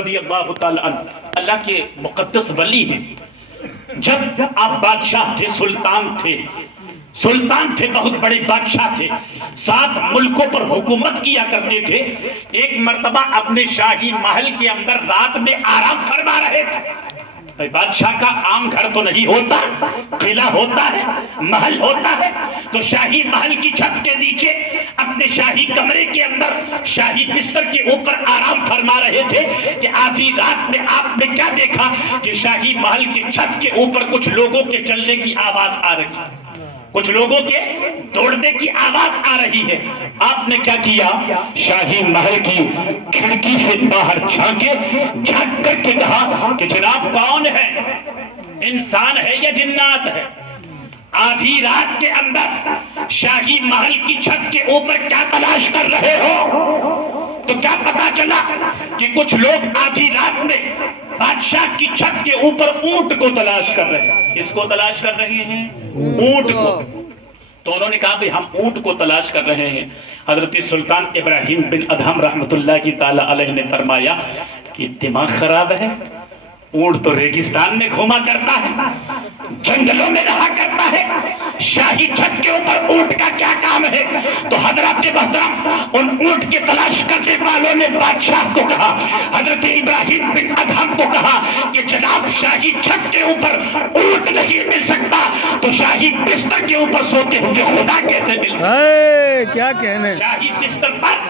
رضی اللہ تعالی عنہ اللہ کے مقدس ولی ہیں. جب آپ بادشاہ تھے، سلطان تھے، بہت بڑے بادشاہ تھے، 7 ملکوں پر حکومت کیا کرتے تھے. ایک مرتبہ اپنے شاہی محل کے اندر رات میں آرام فرما رہے تھے. بادشاہ کا عام گھر تو نہیں ہوتا، قلعہ ہوتا ہے، محل ہوتا ہے. تو شاہی محل کی چھت کے نیچے اپنے شاہی کمرے کے اندر شاہی بستر کے اوپر آرام فرما رہے تھے کہ آدھی رات میں آپ نے کیا دیکھا کہ شاہی محل کی چھت کے اوپر کچھ لوگوں کے چلنے کی آواز آ رہی ہے، کچھ لوگوں کے دوڑنے کی آواز آ رہی ہے. آپ نے کیا کیا؟ شاہی محل کی کھڑکی سے باہر جھانک کر کے کہا کہ جناب کون ہے؟ انسان ہے یا جنات ہے؟ آدھی رات کے اندر شاہی محل کی چھت کے اوپر کیا تلاش کر رہے ہو؟ تو کیا پتا چلا کہ کچھ لوگ آدھی رات میں بادشاہ کی چھت کے اوپر اونٹ کو تلاش کر رہے ہیں. اس کو تلاش کر رہے ہیں، اونٹ کو. تو انہوں نے کہا کہ ہم اونٹ کو تلاش کر رہے ہیں. حضرت سلطان ابراہیم بن ادہم رحمت اللہ کی تعالی علیہ نے فرمایا کہ دماغ خراب ہے، اونٹ تو ریگستان میں گھوما کرتا ہے، جنگلوں میں رہا کرتا ہے، شاہی چھت کے اوپر اونٹ کا کیا کام ہے؟ تو حضرت محترم ان اونٹ کے تلاش کرنے والوں نے بادشاہ کو کہا، حضرت ابراہیم بن ادہم کو کہا کہ جناب شاہی چھت کے اوپر اونٹ نہیں مل سکتا تو شاہی بستر کے اوپر سوتے ہوئے خدا کیسے مل سکتا؟ کیا کہنے؟ شاہی بستر پر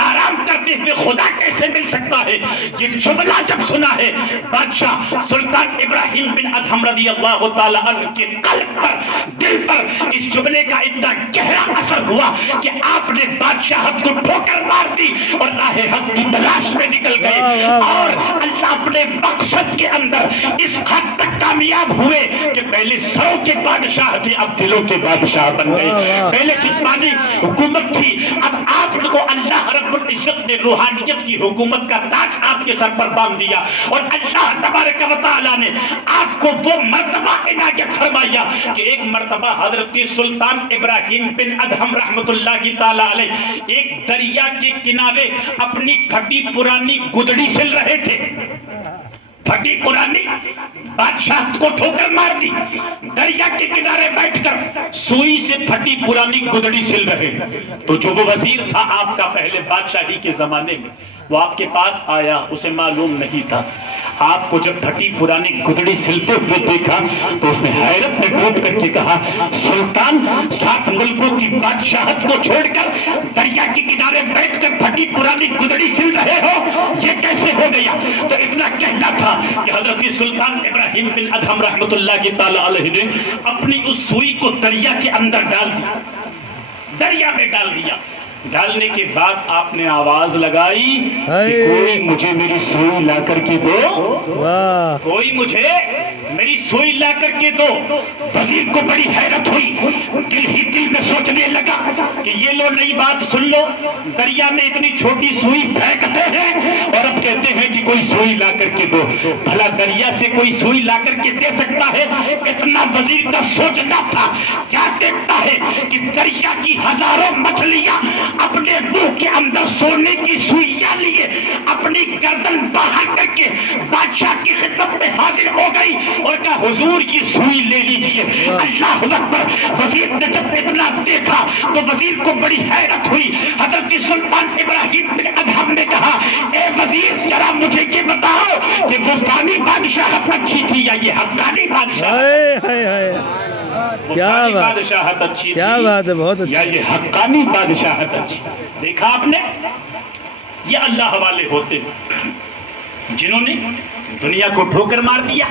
آرام کرتے ہوئے خدا کیسے مل سکتا ہے؟ یہ جملہ جب سنا ہے بادشاہ سلطان ابراہیم بن ادہم رضی اللہ تعالی عنہ کے قلب پر، دل پر اس جملے کا اتنا گہرا اثر ہوا کہ آپ نے بادشاہت کو ٹھوکر مار دی اور راہ حق کی تلاش میں نکل گئے اور اللہ اپنے مقصد کے اندر اس حد تک کامیاب ہوئے کہ پہلے سروں کے بادشاہ تھے، اب دلوں کے بادشاہ بن گئے. پہلے جسمانی حکومت تھی، اب آپ کو اللہ رب العزت نے روحانیت کی حکومت کا تاج آپ کے سر پر باندھ دیا اور اللہ تبارک و تعالی نے آپ کو وہ مرتبہ عنایت فرمایا کہ ایک مرتبہ حضرت سلطان ابراہیم بن ادہم رحمت اللہ کی تعالی علیہ ایک دریا کے کنارے اپنی پھٹی پرانی گدڑی سل رہے تھے. پھٹی پرانی بادشاہ کو ٹھوکر مار دی، دریا کے کنارے بیٹھ کر سوئی سے پھٹی پرانی گدڑی سل رہے. تو جو وہ وزیر تھا آپ کا پہلے بادشاہی کے زمانے میں، وہ آپ کے پاس آیا، اسے معلوم نہیں تھا. آپ کو جب پھٹی پرانی گدڑی سلتے ہوئے دیکھا تو اس نے حیرت میں ڈوب کر کے کہا، سلطان 7 ملکوں کی بادشاہت کو چھوڑ کر دریا کے کنارے بیٹھ کر پھٹی پرانی گدڑی سل رہے ہو، یہ کیسے ہو گیا؟ تو اتنا کہنا تھا کہ حضرت سلطان ابراہیم بن ادہم رحمت اللہ کی تعالی علیہ نے اپنی اس سوئی کو دریا کے اندر ڈال دیا، دریا میں ڈال دیا. ڈالنے کے بعد آپ نے آواز لگائی کہ کوئی مجھے میری سوئی لا کر کے دو، کوئی مجھے میری سوئی لا کر کے دو. وزیر کو بڑی حیرت ہوئی، دل ہی دل میں سوچنے لگا کہ یہ لو نئی بات سن لو، دریا میں اتنی چھوٹی سوئی پھینکتے ہیں اور اب کہتے ہیں کہ کوئی سوئی لا کر کے دو. بھلا دریا سے کوئی سوئی لا کر کے دے سکتا ہے؟ اتنا وزیر کا سوچنا تھا. کیا دیکھتا ہے کہ دریا کی ہزاروں مچھلیاں اپنے منہ کے اندر سونے کی سوئیاں لیے اپنی گردن باہر کر کے بادشاہ کی خدمت میں حاضر ہو گئی اور کہا حضور کی سوئی لے لیجئے. اللہ اکبر. وزیر نے جب اتنا دیکھا تو وزیر کو بڑی حیرت ہوئی. حضرت سلطان ابراہیم بن ادہم نے کہا، اے وزیر ذرا مجھے یہ بتاؤ کہ وہ فانی بادشاہت اچھی تھی یا یہ حقانی بادشاہت؟ کیا بادشاہت اچھی کیا بات ہے، بہت یا یہ حقانی بادشاہت اچھی؟ دیکھا آپ نے، یہ اللہ والے ہوتے ہیں جنہوں نے دنیا کو ٹھوکر مار دیا،